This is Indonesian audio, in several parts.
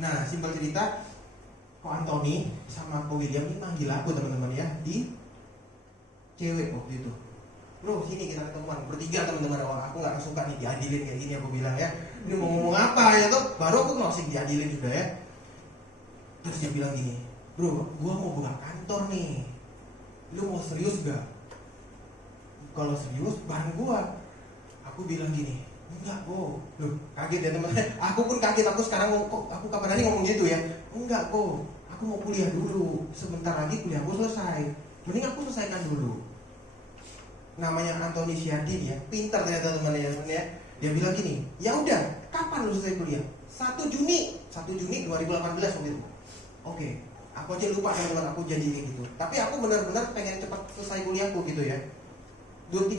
Nah, simpel cerita, Ko Antoni sama Ko William ini manggil aku teman-teman ya di cewek waktu itu. Bro, sini kita ketemuan bertiga teman-teman. Aku nggak suka nih diadilin kayak gini, aku bilang ya. Ini mau ngomong apa ya tuh? Baru aku closing diadilin juga ya. Terus dia bilang gini, bro, gua mau buka kantor nih. Lu mau serius gak? Kalau serius bareng gua. Aku bilang gini, enggak kok. Loh, kaget ya teman-teman. Aku pun kaget. Aku sekarang kok aku kapan hari ngomong gitu ya? Enggak kok. Aku mau kuliah dulu. Sebentar lagi kuliahku selesai. Mending aku selesaikan dulu. Namanya Antoni Syadin ya, pintar ternyata teman-teman ya. Dia bilang gini, ya udah, kapan lu selesai kuliah? 1 Juni 2018 waktu itu. Oke, aku aja lupa teman-teman, aku jadi kayak gitu. Tapi aku benar-benar pengen cepat selesai kuliahku gitu ya. 30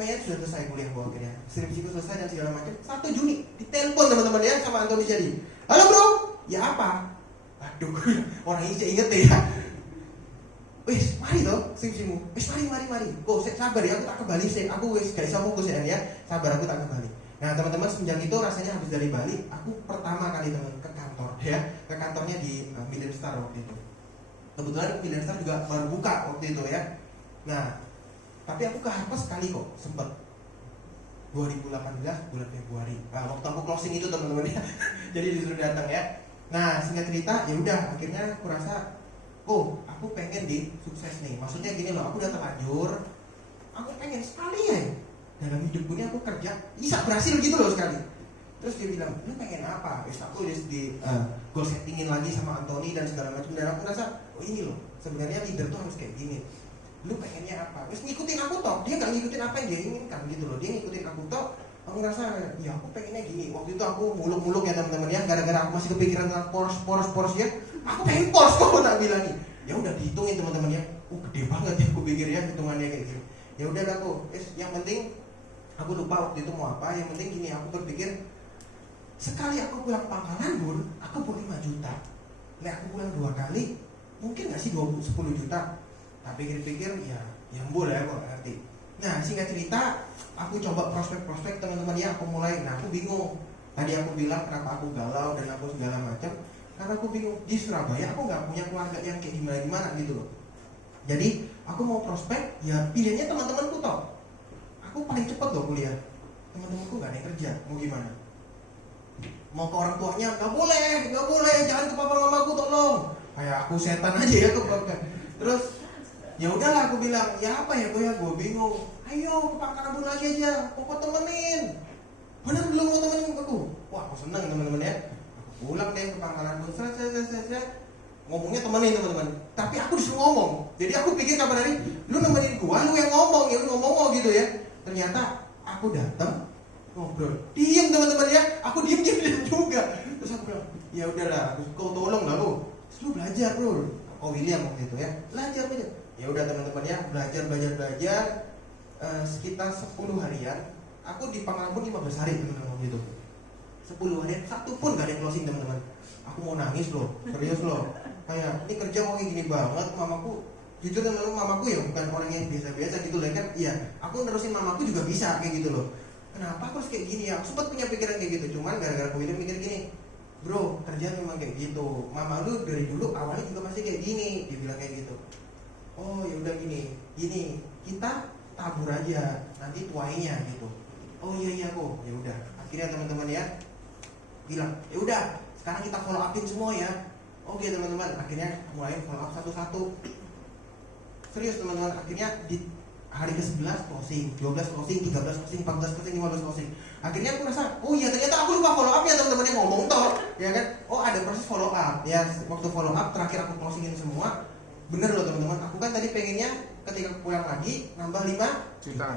Mei sudah selesai kuliahku akhirnya. Skripsiku selesai dan segala macam. 1 Juni ditelepon teman-teman ya sama Antoni Syadin. Halo bro, ya apa? Aduh, orang ini saya inget ya. Wes, mari toh skripsimu. Wes, mari. Kok sabar ya, aku tak kembali sih. Aku wes gak bisa fokus ya. Sabar, aku tak kembali. Nah, teman-teman semenjak itu rasanya habis dari Bali, aku pertama kali teman ke kantor ya, ke kantornya di Million Star waktu itu. Kebetulan Million Star juga baru buka waktu itu ya. Nah, tapi aku ke Harvest sekali kok, sempet 2018 bulan Februari. Waktu aku closing itu teman-teman ya. Jadi disuruh datang ya. Nah, singkat cerita, ya udah akhirnya aku rasa aku pengen di sukses nih. Maksudnya gini loh, aku udah terlanjur. Aku pengen sekali ya dalam hidupku ini aku kerja bisa berhasil gitu loh sekali. Terus dia bilang, lu pengen apa? Aku di goal settingin lagi sama Antoni dan segala macam. Dan aku rasa, oh ini loh, sebenarnya leader tuh harus kayak gini. Lu pengennya apa? Terus ngikutin aku toh. Dia gak ngikutin apa yang dia inginkan gitu loh. Dia ngikutin aku toh. Aku ngerasa, ya aku pengennya gini. Waktu itu aku muluk-muluk ya teman-teman ya. Gara-gara aku masih kepikiran tentang poros ya. Aku pengen poros kok tak bilang nih. Ya udah dihitungin teman-teman ya. Gede banget ya aku pikir ya hitungannya kayak gini. Ya udah aku, yang penting aku lupa waktu itu mau apa. Yang penting gini, aku berpikir sekali aku pulang Pangkalan Bun, aku pun 5 juta. Nah aku pulang 2 kali, mungkin gak sih 10 juta. Tapi pikir-pikir ya boleh ya kok ngerti. Nah singkat cerita, aku coba prospek-prospek teman-teman ya, aku mulai. Nah aku bingung. Tadi aku bilang kenapa aku galau dan aku segala macam. Karena aku bingung, di Surabaya aku gak punya keluarga yang kayak gimana-gimana gitu loh. Jadi aku mau prospek, ya pilihannya teman-temanku toh. Aku paling cepet loh kuliah. Teman-temanku gak ada yang kerja, mau gimana? Mau ke orang tuanya, gak boleh, jangan ke papa mamaku tolong. Kayak aku setan aja ya ke prospek. Terus ya udahlah aku bilang, ya apa ya gue bingung. Ayo ke Pangkalan Bun lagi aja, aku temenin. Bener belum mau temenin aku? Wah aku seneng teman-teman ya. Aku pulang deh ke Pangkalan Bun, saya ngomongnya temenin teman-teman. Tapi aku disuruh ngomong. Jadi aku pikir kapan hari, lu nemenin gua, lu yang ngomong, ya lu ngomong gitu ya. Ternyata aku datang ngobrol, diem teman-teman ya. Aku diem juga. Terus aku bilang, ya udahlah, kau tolong lah lu. Terus lu belajar bro. William waktu itu ya, belajar. Ya udah teman-teman ya, belajar. Sekitar 10 harian. Aku di Pangkalan Bun 15 hari teman-teman gitu. 10 harian, satu pun gak ada yang closing teman-teman. Aku mau nangis loh, serius loh. Kayak ini kerja mau kayak gini banget, mamaku. Jujur teman-teman, mamaku ya bukan orang yang biasa-biasa gitu loh kan. Iya, aku nerusin mamaku juga bisa kayak gitu loh. Kenapa aku harus kayak gini ya? Aku sempat punya pikiran kayak gitu, cuman gara-gara aku mikir gini, bro, kerjaan memang kayak gitu. Mama lu dari dulu awalnya juga masih kayak gini, dia bilang kayak gitu. Oh ya udah gini, kita tabur aja, nanti tuainya gitu. Oh iya kok, ya udah. Akhirnya teman-teman ya bilang, ya udah, sekarang kita follow upin semua ya. Oke teman-teman, akhirnya mulai follow up satu-satu. Serius teman-teman, akhirnya di hari ke-11 closing, 12 closing, 13 closing, 14 closing, 15 closing. Akhirnya aku rasa, oh iya ternyata aku lupa follow up ya teman-teman yang ngomong toh, ya kan? Oh ada proses follow up. Ya waktu follow up terakhir aku closingin semua. Bener loh teman-teman, aku kan tadi pengennya ketika pulang lagi nambah 5 juta.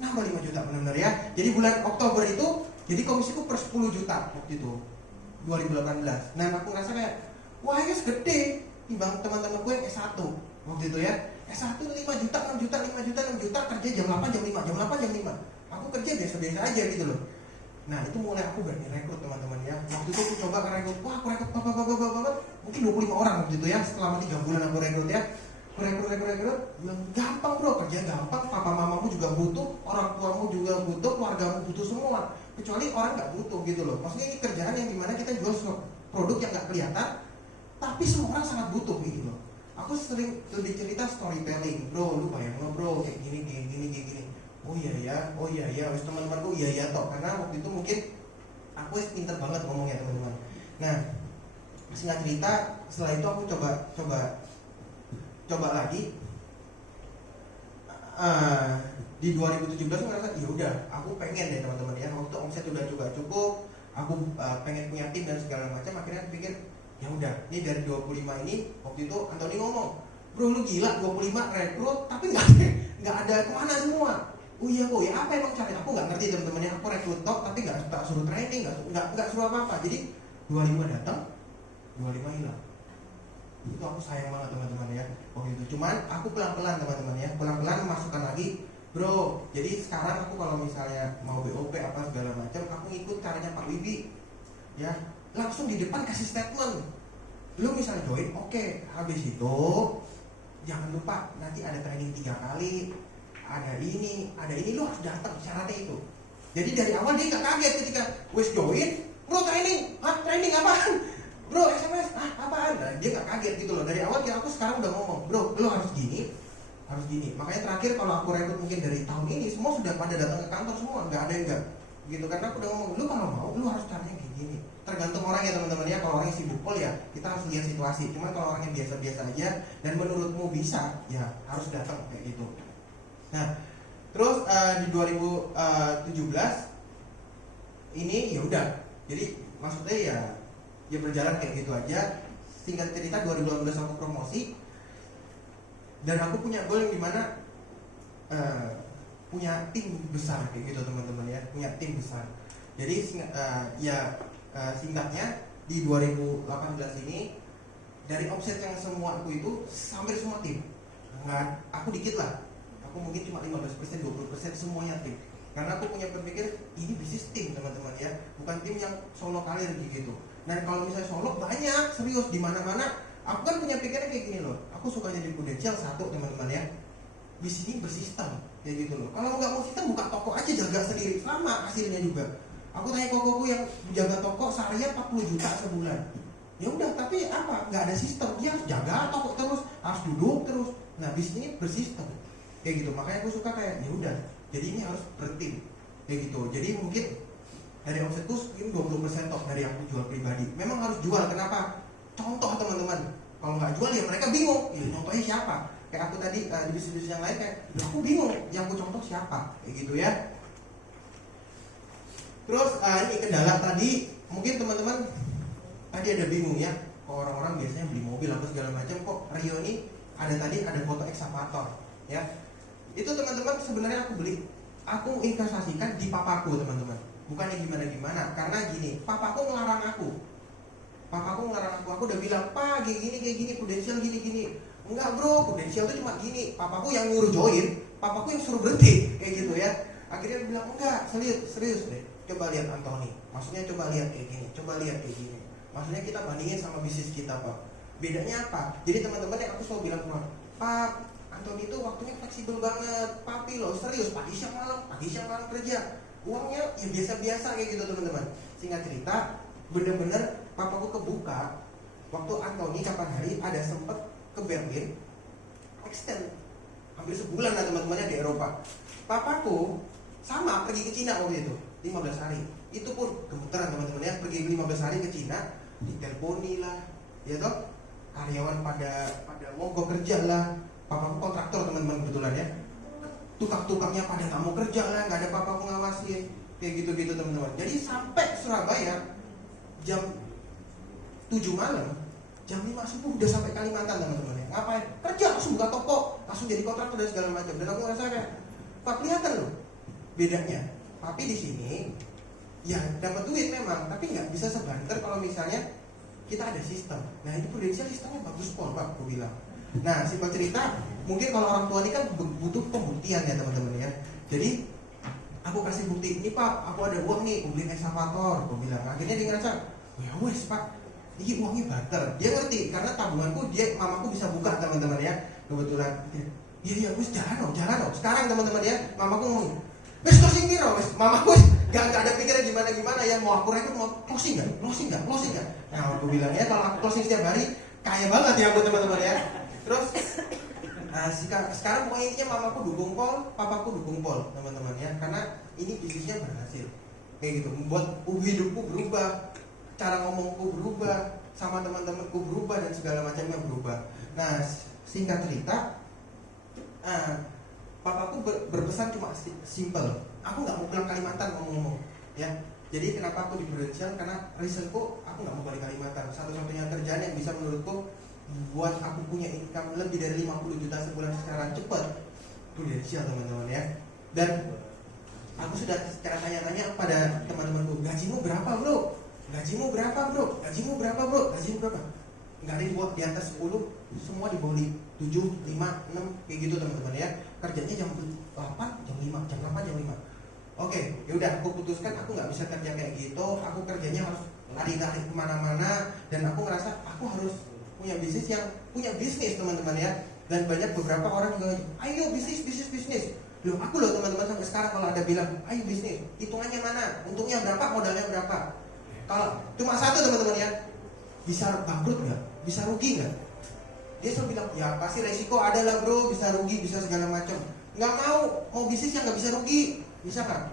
Nambah 5 juta benar-benar ya. Jadi bulan Oktober itu, jadi komisiku per 10 juta waktu itu 2018. Nah aku ngerasa kayak, wah ini segede timbang teman-teman gue yang S1 waktu itu ya. S1 5 juta, 6 juta, 5 juta, 6 juta, kerja jam 8, jam 5, jam 8, jam 5. Aku kerja biasa-biasa aja gitu loh. Nah itu mulai aku berani rekrut teman-teman ya. Waktu itu aku coba rekrut, wah aku rekrut bapak, mungkin 25 orang waktu itu ya. Selama 3 bulan aku rekrut ya. Aku rekrut, bilang gampang bro, kerja gampang, papa mamamu juga butuh, orang tuamu juga butuh, keluargamu butuh semua. Kecuali orang gak butuh gitu loh. Maksudnya ini kerjaan yang dimana kita jual produk yang nggak kelihatan, tapi semua orang sangat butuh gitu loh. Aku sering lebih cerita storytelling, bro, lu bayang lo bro, kayak gini. Oh iya ya, wis teman-temanku iya ya toh, karena waktu itu mungkin aku pinter banget ngomongnya teman-teman. Nah, singkat cerita, setelah itu aku coba lagi. Di 2017 aku ngerasa ya udah, aku pengen deh teman-teman ya, waktu omset udah juga cukup, aku pengen punya tim dan segala macam. Akhirnya aku pikir ya udah, ini dari 25 ini, waktu itu Anthony ngomong, bro lu gila 25 rekrut tapi nggak ada kemana semua. Oh iya apa emang caranya? Aku nggak ngerti teman-teman ya, aku rekrut top tapi nggak suruh training, nggak suruh apa-apa. Jadi 25 datang, 25 hilang. Itu aku sayang banget teman-teman ya waktu itu. Cuman aku pelan-pelan teman-teman ya, pelan-pelan memasukkan lagi, bro. Jadi sekarang aku kalau misalnya mau BOP apa segala macam, aku ngikut caranya Pak Wibi ya, langsung di depan kasih statement. Lu misalnya join, oke. Habis itu jangan lupa nanti ada training 3 kali, ada ini lu harus datang, syaratnya itu. Jadi dari awal dia nggak kaget ketika wes join, bro training, training apaan? Bro SMS, apaan? Nah, dia nggak kaget gitu loh. Dari awal ya aku sekarang udah ngomong, bro lu harus gini. Makanya terakhir kalau aku rekrut mungkin dari tahun ini, semua sudah pada datang ke kantor semua, nggak ada yang nggak gitu, karena aku udah ngomong, lu kalau mau lu harus caranya gini. Tergantung orang ya teman-teman ya. Kalau orang yang sibuk call ya kita harus lihat situasi. Cuma kalau orang yang biasa-biasa aja dan menurutmu bisa, ya harus datang kayak gitu. Nah, terus di 2017 ini ya udah. Jadi maksudnya ya berjalan kayak gitu aja. Singkat cerita 2018 aku promosi dan aku punya goal yang dimana punya tim besar kayak gitu teman-teman ya, punya tim besar. Jadi singkatnya di 2018 ini dari omset yang semua aku itu hampir semua tim. Nggak, aku dikit lah. Aku mungkin cuma 15%, 20% semuanya tim. Karena aku punya berpikir ini bisnis tim teman-teman ya, bukan tim yang solo karir gitu. Dan kalau misalnya solo banyak serius di mana-mana. Aku kan punya pikiran kayak gini loh. Aku suka jadi Prudential satu teman-teman ya. Di sini bersistem kayak gitu loh. Kalau nggak mau sistem buka toko aja, jaga sendiri, sama hasilnya juga. Aku tanya kokoku yang jaga toko seharian 40 juta sebulan. Ya udah, tapi apa? Nggak ada sistem. Dia harus jaga toko terus, harus duduk terus. Nah, bisnis ini bersistem kayak gitu. Makanya aku suka kayak ya udah. Jadi ini harus bertim kayak gitu. Jadi mungkin dari omset itu ini 20% top dari aku jual pribadi. Memang harus jual. Kenapa? Contoh teman-teman. Kalau nggak jual ya mereka bingung. Ya, contohnya siapa? Kayak aku tadi di bisnis yang lain kayak, aku bingung. Yang aku contoh siapa? Kayak gitu ya. Terus ini kendala tadi, mungkin teman-teman tadi ada bingung ya. Kok orang-orang biasanya beli mobil apa segala macam, kok Rio ini ada foto ekskavator ya. Itu teman-teman sebenarnya aku investasikan di papaku teman-teman. Bukannya gimana-gimana, karena gini, papaku ngelarang aku. Aku udah bilang, "Pak, kayak gini, Prudential gini." Enggak bro, Prudential itu cuma gini. Papaku yang nyuruh join, papaku yang suruh berhenti kayak gitu ya. Akhirnya dia bilang, "Enggak, serius deh. Coba lihat Anthony. Maksudnya coba lihat kayak gini. Maksudnya kita bandingin sama bisnis kita, Pak. Bedanya apa?" Jadi teman-teman yang aku selalu bilang, "Pak, Anthony itu waktunya fleksibel banget. Papi loh, serius, pagi siang malam kerja. Uangnya ya biasa-biasa kayak gitu teman-teman." Singkat cerita, bener-bener papaku kebuka. Waktu Anthony kapan hari ada sempet ke Berlin, extend hampir sebulan lah teman-temannya di Eropa. Papaku sama pergi ke Cina waktu itu 15 hari. Itu pun gemeteran teman-teman ya, pergi 15 hari ke Cina, diteleponi lah, ya toh, karyawan pada mogok kerja lah. Papaku kontraktor teman-teman kebetulan ya. Tukang-tukangnya pada nggak mau kerja lah, nggak ada papaku ngawasin, kayak gitu-gitu teman-teman. Jadi sampai Surabaya jam 7 malam, jam 5 subuh udah sampai Kalimantan teman-teman ya. Ngapain? Kerja, langsung buka toko, langsung jadi kontraktor dan segala macam. Dan aku ngerasa kayak, Pak, kelihatan loh bedanya. Papi di sini ya dapat duit memang, tapi nggak bisa sebanter kalau misalnya kita ada sistem. Nah itu Prudential sistemnya bagus kok Pak, aku bilang. Nah simpel cerita, mungkin kalau orang tua ini kan butuh pembuktian ya teman-teman ya. Jadi aku kasih bukti, ini Pak, aku ada uang nih, aku beli ekskavator, aku bilang. Akhirnya dia ngerasa, ya wes Pak, ini uangnya barter. Dia ngerti, karena tabunganku, mamaku bisa buka teman-teman ya. Kebetulan, iya wes jalan dong. Sekarang teman-teman ya, mamaku ngomong, wes kosing piro, wes mamaku Gak ada pikiran gimana ya, mau aku rekrut, mau closing nggak. Nah aku bilang ya kalau aku closing setiap hari kaya banget ya buat teman-teman ya. Terus sekarang pokoknya intinya mamaku dukung Pol, papaku dukung Pol teman-teman ya, karena ini bisnisnya berhasil kayak gitu, membuat hidupku berubah, cara ngomongku berubah, sama teman-temanku berubah dan segala macamnya berubah. Nah singkat cerita, papaku berpesan cuma simple, aku nggak mau pulang Kalimantan ngomong-ngomong ya. Jadi kenapa aku di Prudential, karena reasonku aku nggak mau balik Kalimantan. Satu-satunya kerjaan yang bisa menurutku buat aku punya income lebih dari 50 juta sebulan secara cepat, Prudential teman-teman ya. Dan aku sudah secara tanya-tanya pada teman-temanku, gajimu berapa bro? Gajimu berapa bro? Gajimu berapa bro? Gajimu berapa? Nggak ada di atas 10, semua di bawah 7, 5, 6 kayak gitu teman-teman ya. Kerjanya jam 8, jam 5, jam 8, jam 5. Oke, yaudah aku putuskan aku nggak bisa kerja kayak gitu. Aku kerjanya harus lari-lari kemana-mana, dan aku ngerasa aku harus punya bisnis yang punya bisnis teman-teman ya. Dan banyak beberapa orang bilang, ayo bisnis. Loh aku loh teman-teman sampai sekarang kalau ada bilang, ayo bisnis, hitungannya mana? Untungnya berapa? Modalnya berapa? Kalau cuma satu teman-teman ya, bisa bangkrut nggak? Bisa rugi nggak? Dia selalu bilang, ya pasti resiko ada lah bro, bisa rugi, bisa segala macam. Nggak mau bisnis yang nggak bisa rugi, bisa kan?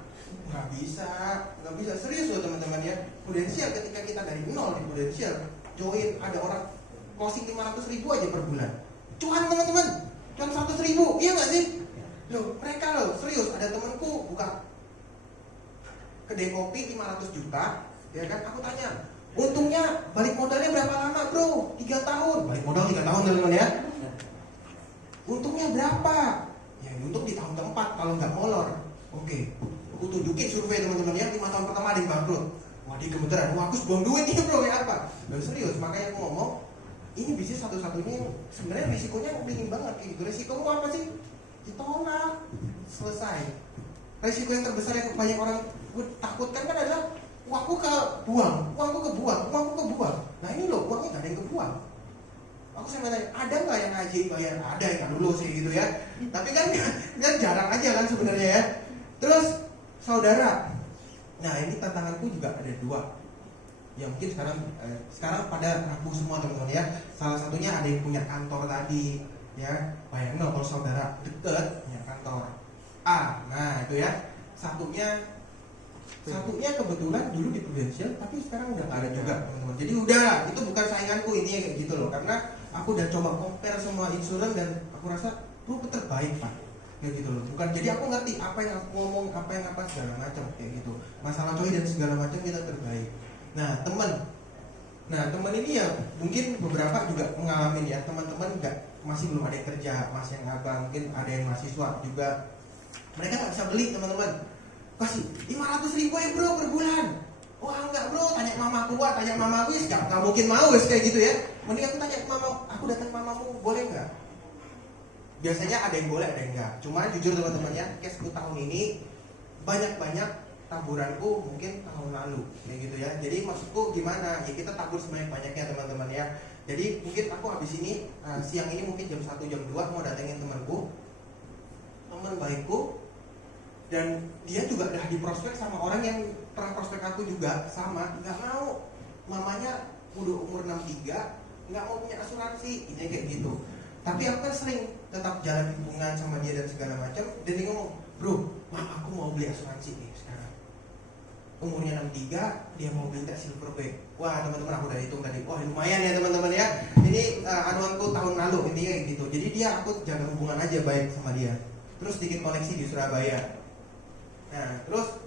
Nggak bisa, serius loh teman-teman ya. Prudential ketika kita dari nol di Prudential, join ada orang closing 500.000 aja per bulan. Cuan teman-teman, cuan 100.000, iya nggak sih? Loh mereka loh, serius, ada temanku buka kedai kopi 500 juta, ya kan? Aku tanya, untungnya balik modalnya berapa lama bro? 3 tahun, balik modal 3 tahun teman-teman ya. Untungnya berapa? Ya untung di tahun keempat kalau nggak molor. Oke, aku tunjukin survei teman-teman ya, 5 tahun pertama ada yang bangkrut. Wah dia gemeteran, wah aku buang duit nih bro ya apa? Loh serius, makanya aku ngomong, ini bisnis satu-satunya yang sebenarnya risikonya tinggi banget kayak gitu. Risikomu apa sih? Ditolak, selesai. Risiko yang terbesar yang banyak orang takutkan kan adalah uangku kebuang. Nah ini loh, uangnya gak ada yang kebuang. Aku sama tanya, ada nggak yang ngaji bayar? Ada yang nggak lulus sih gitu ya. Tapi kan jarang aja kan sebenarnya ya. Terus saudara, nah ini tantanganku juga ada 2. Ya mungkin sekarang pada rapuh semua teman-teman ya. Salah satunya ada yang punya kantor tadi ya. Bayangin kalau saudara deket punya kantor A, nah itu ya. Satunya kebetulan dulu di Prudential, tapi sekarang udah nggak ada juga teman-teman. Jadi udah, itu bukan sainganku intinya kayak gitu loh. Karena aku udah coba compare semua insurance dan aku rasa lu terbaik pak, kayak gitu loh. Bukan, jadi aku ngerti apa yang aku ngomong, apa segala macam kayak gitu. Masalah coy dan segala macam kita terbaik. Nah teman ini ya mungkin beberapa juga mengalami ya, teman-teman masih belum ada yang kerja, masih yang abang, mungkin ada yang mahasiswa juga. Mereka nggak bisa beli teman-teman. Kasih 500.000 ya bro per bulan. Wah enggak bro, tanya mamaku ya, nggak mungkin mau kayak gitu ya. Mending aku tanya ke mama, aku datang ke mamamu boleh nggak? Biasanya ada yang boleh, ada yang enggak. Cuma jujur teman-teman ya, case 10 tahun ini banyak taburanku mungkin tahun lalu kayak gitu ya. Jadi maksudku gimana? Ya kita tabur sebanyak-banyaknya teman-teman ya. Jadi mungkin aku habis ini siang ini mungkin jam 1 jam 2 mau datengin teman baikku, dan dia juga udah diprospek sama orang yang pernah prospek aku juga sama, nggak mau, mamanya udah umur 63 nggak mau punya asuransi, ini kayak gitu. Tapi aku kan sering tetap jalan hubungan sama dia dan segala macam, dan dia ngomong, bro, aku mau beli asuransi nih sekarang. Umurnya 63, dia mau beli Silver Bay. Wah teman-teman aku udah hitung tadi, wah lumayan ya teman-teman ya. Ini anuanku tahun lalu ini kayak gitu. Jadi aku jaga hubungan aja baik sama dia. Terus sedikit koneksi di Surabaya. Nah terus